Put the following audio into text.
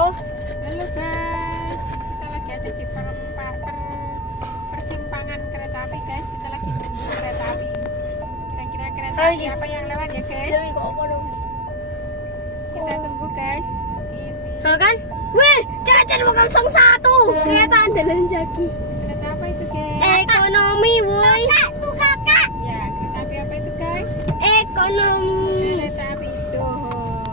Halo. Halo guys, kita lagi ada di persimpangan kereta api guys. Kita lagi nunggu kereta api. Kira-kira kereta api apa yang lewat ya guys? Kita tunggu guys. Ini Halo kan? Wih, jajan makan song satu. Kereta andalan Jaki. kereta apa itu guys? Ekonomi, woi. Kakak, tuh kakak. Ya, kereta api apa itu guys? Ekonomi.